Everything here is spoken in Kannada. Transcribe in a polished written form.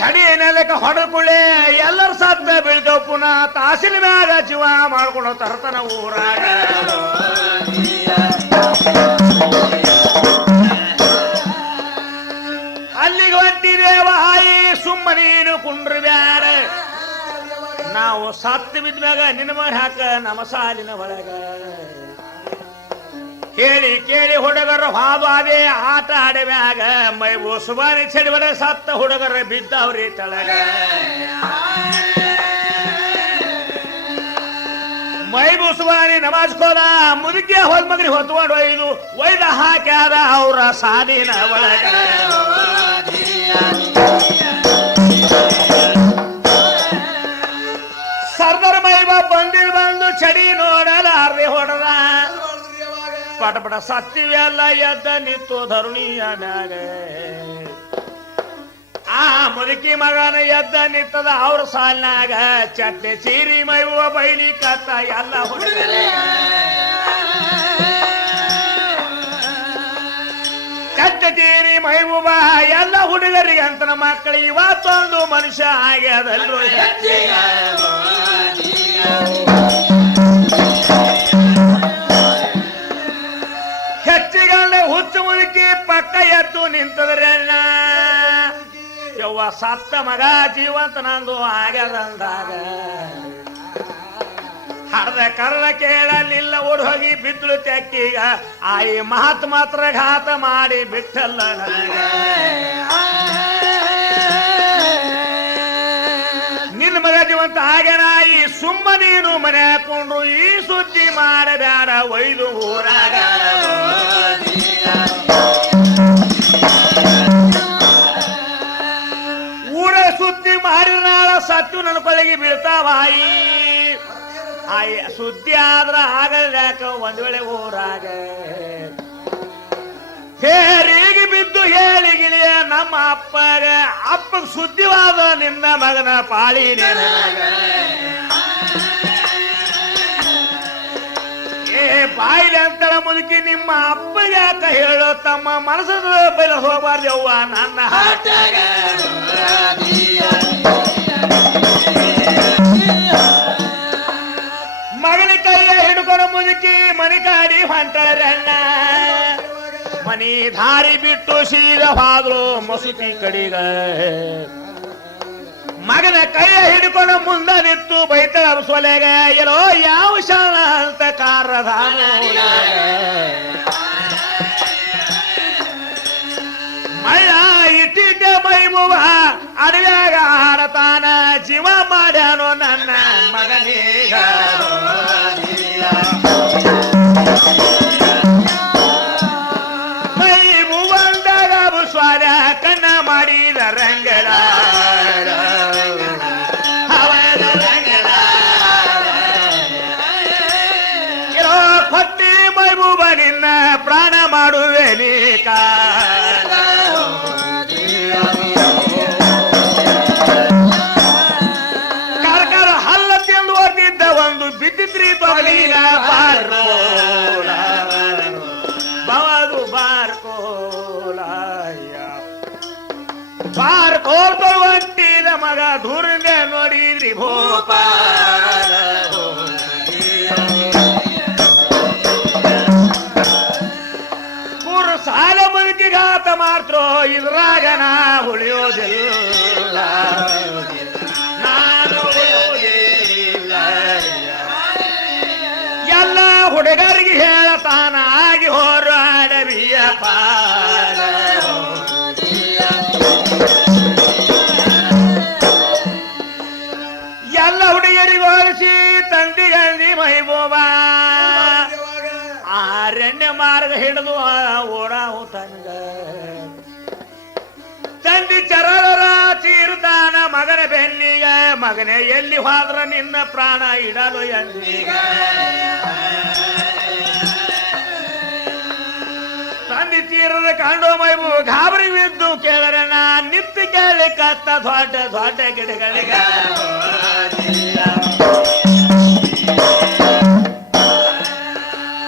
ಚಡಿ ನೆಲಕ್ಕೆ ಹೊಡೆದುಕೊಳ್ಳೆ ಎಲ್ಲರ ಸತ್ತ ಬೀಳ್ತೇವ್ ಪುನಃ ತಾಸಿನ ಮ್ಯಾಗ ಜೀವ ಮಾಡ್ಕೊಂಡು ತರ್ತನ ಊರಾಗ ಅಲ್ಲಿಗೆ ಹೊಂಟಿದೇವ ಹಾಯಿ ಸುಮ್ಮ ನೀನು ಕುಂಡ್ರಿ ಬ್ಯಾಡ ನಾವು ಸತ್ತು ಬಿದ್ಮ್ಯಾಗ ನಿನ್ನ ಮಾಡಿ ಹಾಕ ನಮ್ಮ ಸಾಲಿನ ಒಳಗ ಕೇಳಿ ಕೇಳಿ ಹುಡುಗರು ಹಾದು ಅದೇ ಆಟ ಆಡಮ್ಯಾಗ ಮೈ ಸುಬಾನಿ ಚಡಿಬಡ ಸತ್ತ ಹುಡುಗರ ಬಿದ್ದವ್ರಿ ತಳಗ ಮೈ ಸುಬಾನಿ ನಮಾಜ್ ಕೋಲ ಮುದುಕಿ ಹೋದ್ ಮಗನಿ ಹೊತ್ಕೊಂಡು ಒಯ್ದ ಹಾಕ್ಯಾದ ಅವ್ರ ಸಾಲಿನ ಒಳಗ ಸರ್ದಾರ್ ಮೈಬ ಬಂದು ಚಡಿ ನೋಡಲಾರ್ದೆ ಹೊಡೆದ ಪಟಪಟ ಸತ್ತಿವೆಲ್ಲ ಎದ್ದ ನಿತ್ತು ಧರುಣಿಯ ಮ್ಯಾಗ ಆ ಮುದುಕಿ ಮಗನ ಎದ್ದ ನಿತ್ತದ ಅವ್ರ ಸಾಲಿನಾಗ ಚಟ್ನಿ ಚೀರಿ ಮೈಬುವ ಬೈಲಿ ಕತ್ತ ಎಲ್ಲ ಹುಡುಗರ ಚಟ್ನಿ ಚೀರಿ ಮೈಬುಬ ಎಲ್ಲ ಹುಡುಗರಿಗೆ ಅಂತನ ಮಕ್ಕಳು ಇವತ್ತೊಂದು ಮನುಷ್ಯ ಆಗ್ಯದಲ್ರು ಹೆಚ್ಚಿಗಂಡ ಹುಚ್ಚು ಮುದುಕಿ ಪಕ್ಕ ಎದ್ದು ನಿಂತದ್ರೆ ಅಣ್ಣ ಯವ್ವ ಸತ್ತ ಮಗ ಜೀವಂತ ನಂದು ಆಗ್ಯದಂದಾಗ ಹಡ್ದ ಕರ್ದ ಕೇಳಲಿಲ್ಲ ಓಡ್ ಹೋಗಿ ಬಿದ್ದಳು ತೆಕ್ಕೀಗ ಆಯಿ ಮಹತ್ ಮಾತ್ರ ಘಾತ ಮಾಡಿ ಬಿಟ್ಟಲ್ಲ ನಿನ್ನ ಮಗ ಜೀವಂತ ಆಗ್ಯಾನ ಈ ಸುಮ್ಮ ನೀನು ಮನೆ ಹಾಕೊಂಡ್ರು ಈ ಸುದ್ದಿ ಮಾಡಬೇಡ ಒಯ್ದು ಊರಾಗ ಊರ ಸುದ್ದಿ ಮಾಡಿದ ನಾಳ ಸತ್ತು ನನ್ನ ಕೊಳಗೆ ಬೀಳ್ತಾವಾಯಿ ಆಯಿ ಸುದ್ದಿ ಆದ್ರ ಆಗಲ್ಯಾಕ ಒಂದ್ ವೇಳೆ ಊರಾಗ ಹೇರಿಗೆ ಬಿದ್ದು ಹೇಳಿಗಿಳಿಯ ನಮ್ಮ ಅಪ್ಪಗ ಸುದ್ದಿವಾದ ನಿನ್ನ ಮಗನ ಪಾಳಿನ ಏ ಬಾಯಿಲೆ ಅಂತಳ ಮುದುಕಿ ನಿಮ್ಮ ಅಪ್ಪಗೆ ಯಾಕ ಹೇಳೋ ತಮ್ಮ ಮನಸ್ಸದ ಬೈಲ ಹೋಗಬಾರ್ದವ್ವ ನನ್ನ ಹಾಟಾಗ ಮಗನ ಕೈಯ ಹಿಡ್ಕೊಂಡು ಮುದುಕಿ ಮನೆ ಕಾಡಿ ಹೊಂಟರಣ್ಣ ಮನಿ ದಾರಿ ಬಿಟ್ಟು ಸೀದ ಹಾದ್ರು ಮಸೂತಿ ಕಡಿಗ ಮಗನ ಕೈಯ ಹಿಡ್ಕೊಂಡು ಮುಂದೆ ನಿಂತು ಬೈತಳ ಸೊಲೆಗ ಎಲ್ಲೋ ಯಾವ ಶಾಣ ಅಂತ ಕಾರದ ಮಳ್ಳ ಇಟ್ಟಿದ್ದ ಮೈಬುವ ಅಡವ್ಯಾಗ ಆಡತಾನ ಜೀವ ಮಾಡ್ಯಾನೋ ನನ್ನ ಮಗನೀಗ ಮೈಬುವಂದಾಗ ಸ್ವಾರ ಕಣ್ಣ ಮಾಡಿದ ರಂಗಡ ಹೊಟ್ಟಿ ಮೈಬೂಬ ನಿನ್ನ ಪ್ರಾಣ ಮಾಡುವೆ ನೀ ಕಾರ್ಕಾರ ಹಲ್ಲ ತಿಂದು ಓದಿದ್ದ ಒಂದು ಬಿದ್ದಿದ್ರಿ ತೊಗಲಿನ ಬಾರ್ಕೋಲ ಬವದು ಬಾರ್ಕೋಲ ಬಾರ್ಕೋಲ್ ತೊಳುವಂಟಿದ ಮಗ ದೂರಿಂದ ನೋಡಿದ್ರಿ ಭೋಪಾಲ ಸಾಲ ಮುದುಕಿಗಾತ ಮಾತ್ರ ಇದ್ರಾಗ ನಾ ಉಳಿಯೋದಿಲ್ಲ ನಾನು ಎಲ್ಲ ಹುಡುಗರಿಗೆ ಹೇಳತಾನ ಆಗಿ ಹೋರು ಅಡವಿಯ ಪಾಲ ಎಲ್ಲ ಹುಡುಗರಿಗೆ ಹೋಲಿಸಿ ತಂದಿಗಂದಿ ಮೈಬೋಬಾ ಆರಣ್ಯ ಮಾರ್ಗ ಹಿಡಿದು ಓಡಾವು ತನಗ ತಂದಿ ಚರರ ಚೀರ್ತಾನ ಮಗನ ಬೆನ್ನಿಗ ಮಗನೇ ಎಲ್ಲಿ ಹೋದ್ರ ನಿನ್ನ ಪ್ರಾಣ ಇಡಲು ಎಂದೀಗ ತಂದಿ ತೀರದ ಕಂಡು ಮೈಬು ಗಾಬರಿ ಬಿದ್ದು ಕೇಳರಣ ನಿತ್ತಿ ಕೇಳಿ ಕತ್ತ ದೊಡ್ಡ ದೊಡ್ಡ ಗಿಡಗಳಿಗ